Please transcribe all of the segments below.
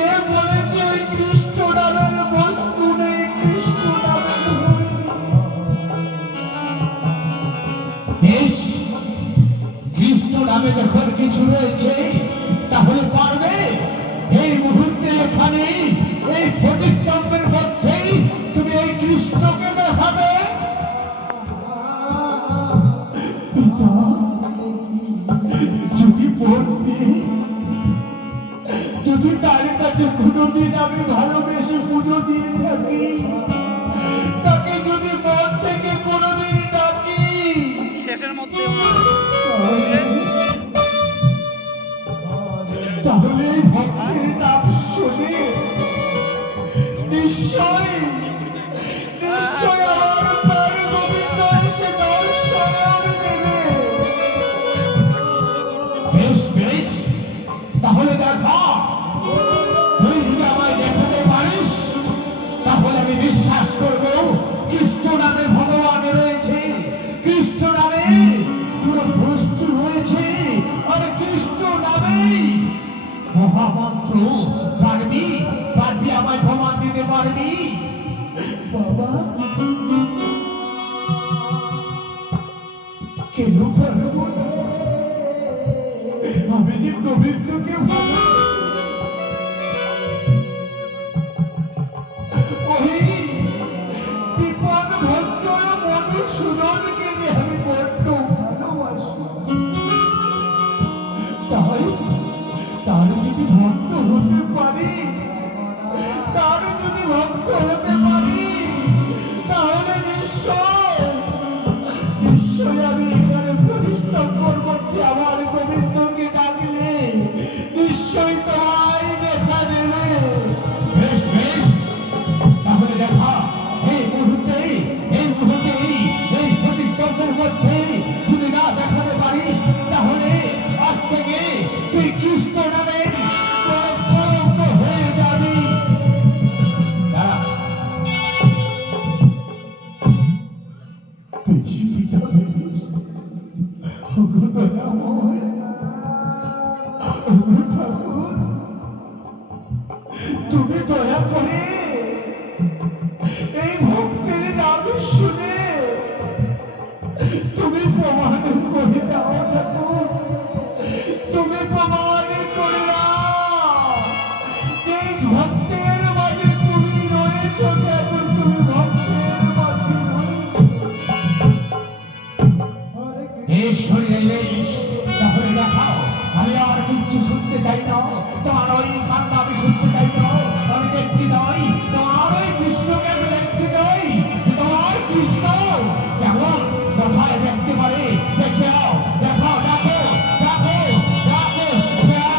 কে বলেছে ওই কৃষ্ণ নামের বস্তু নেই, কৃষ্ণ নামের বেশ, কৃষ্ণ নামে যখন কিছু রয়েছে তাহলে পারবে এই মুহূর্তে এখানে এই ফটিস্তম্ভের মধ্যেই তুমি এই কৃষ্ণকে দেখাবে? পিতা, যদি পড়তে, যদি তার কাছে কোনোদিন আমি ভালোবেসে পুজো দিয়ে থাকি, তাকে যদি মন থেকে কোনোদিন ডাকি, শেষের মধ্যে তাহলে ভক্তের নাম শুনে নিশ্চয় নিশ্চয় আমার প্রাণ গোবিন্দ এসে দর্শন দেবে। বেশ বেশ, তাহলে দেখা, তুই যদি আমায় দেখাতে পারিস তাহলে আমি বিশ্বাস করব কৃষ্ণ নামে ভগবান রয়েছে, কৃষ্ণ নামে পুরো বস্তু রয়েছে, আর কৃষ্ণ নামেই মহামন্ত্র। পারবি পারবি আমায় প্রমাণ দিতে পারবি? বাবা, কেন পারবো না? আমি যে গোবিন্দকে ভালোবাসি, ওই বিপদ ভদ্র মধুসূদনকে যে আমি বড্ড ভালোবাসি, তাই তার যদি ভক্ত হতে পারি, তার যদি ভক্ত হতে পারি, তাহলে নিশ্চয় নিশ্চয় আমি এখানে ফটিস্তম্ভের মধ্যে আমার গোবিন্দকে ডাকলে নিশ্চয় তোমায় দেখা দেবে। বেশ বেশ, তাহলে দেখা এই মুহূর্তেই, এই মুহূর্তেই এই ফটিস্তম্ভের মধ্যে যদি না দেখাতে পারিস তাহলে আজ থেকে তুই কৃষ্ণ নামে কলঙ্ক হয়ে যাবি। তুমি দয়া করে এই ভক্তের নাম শুনে তুমি প্রমাণ করে দাও ঠাকুর, তুমি প্রমাণ করে দাও এই ভক্তের মাঝে তুমি রয়েছ ঠাকুর, তুমি ভক্তের মাঝে রয়েছ। তাহলে দেখাও, আমি আর কিচ্ছু শুনতে চাই না, তোমার ওই কান্না আমি শুনতে চাই না, আমি দেখতে চাই তোমার ওই কৃষ্ণকে, আমি দেখতে চাই যে তোমার কৃষ্ণ কেমন, কোথায় দেখতে পারে, দেখাও দেখাও, দেখো দেখো দেখো।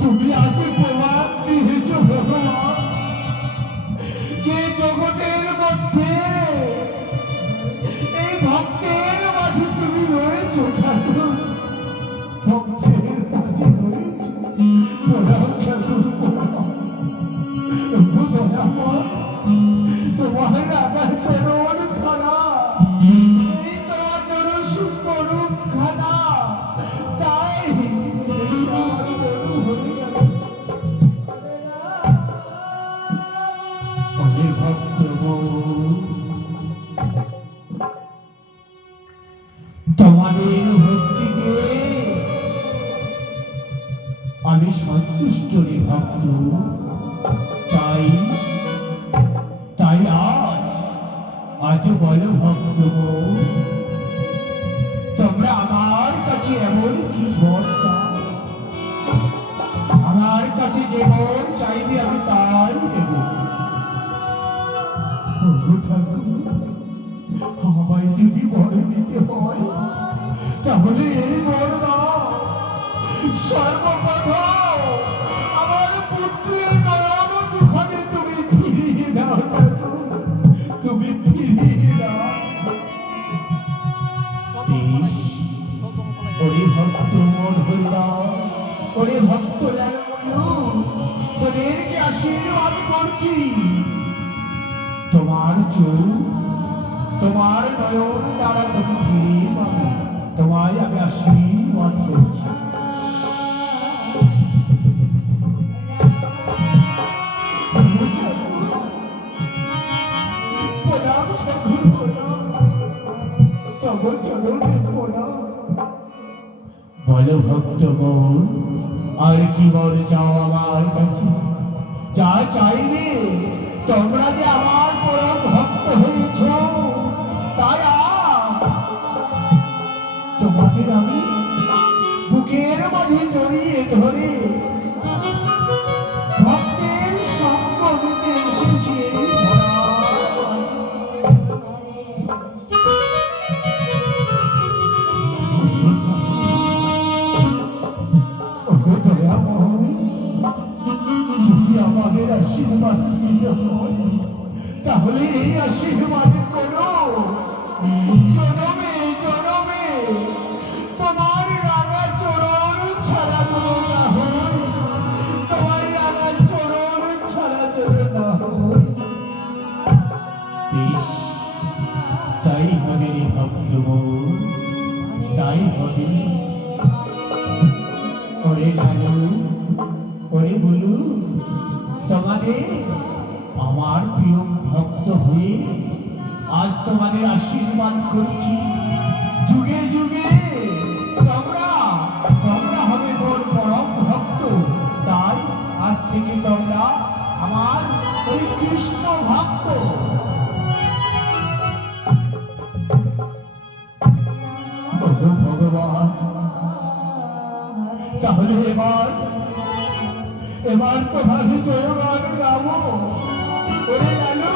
তুমি আজ প্রমাণ দিয়েছ ভগবান যে জগতের মধ্যে এই ভক্তের মাঝে তুমি রয়েছ ঠাকুর, ভক্তের মাঝে রয়েছ। প্রণাম ঠাকুর, প্রণাম। তোমার রাজা চরণ খানা, এই তোমার নরসুখ করুন খানা, তাই আমার মন ভরে গেল। ভক্ত তোমাদের ভক্তিতে আমি সন্তুষ্ট রে ভক্ত, তাই তাই আজ বলো ভক্ত, তোমরা আমার কাছে এমন কি বর চাও? আমার কাছে যে বর চাইবে আমি তাই দেব। আমায় যদি বর দিতে হয় তাহলে এই বর দাও, সর্বপ্রথম আমার পুত্রের নয়ন দুখানে তুমি ফিরিয়ে দাও, তুমি ফিরিয়ে দাও। করে দাও। ওরে ভক্ত লালু তোদেরকে আশীর্বাদ করছি, তোমার চোখ তোমার নয়ন দ্বারা তুমি ফিরে পাবে, তোমায় আমি আশীর্বাদ করছি। প্রণাম ঠাকুর, প্রণাম, তব চরণে প্রণাম। বলো ভক্ত বোন, আর কি বল চাও আমার কাছে? যা চাইবে, তোমরা যে আমার পরম ভক্ত হয়েছ, তাই তোমাদের আমি বুকের মাঝে জড়িয়ে ধরে ভক্তের সঙ্গ নিতে এসেছি এই ধরা মাঝে। যদি আমাদের আশীর্বাদ দিতে হয়, তাহলে এই আশীর্বাদ করো, জনমে জনমে তোমার রাঙা চরণ ছাড়া যেন না হয়, তোমার রাঙা চরণ ছাড়া যেন না হয়। বেশ, তাই হবে রে ভক্ত মোর, তাই হবে। ওরে লালু, ওরে বলু, তোমাদের আমার প্রিয় ভক্ত হয়ে আজ তোমাদের আশীর্বাদ করছি। যুগে যুগে তোমরা তোমরা হবে মোর পরম ভক্ত, তাই আজ থেকে তোমরা আমার ওই কৃষ্ণ ভক্ত। ভগবান, তাহলে এবার এবার তোমার জয়গান গাবো। ওরে লালু,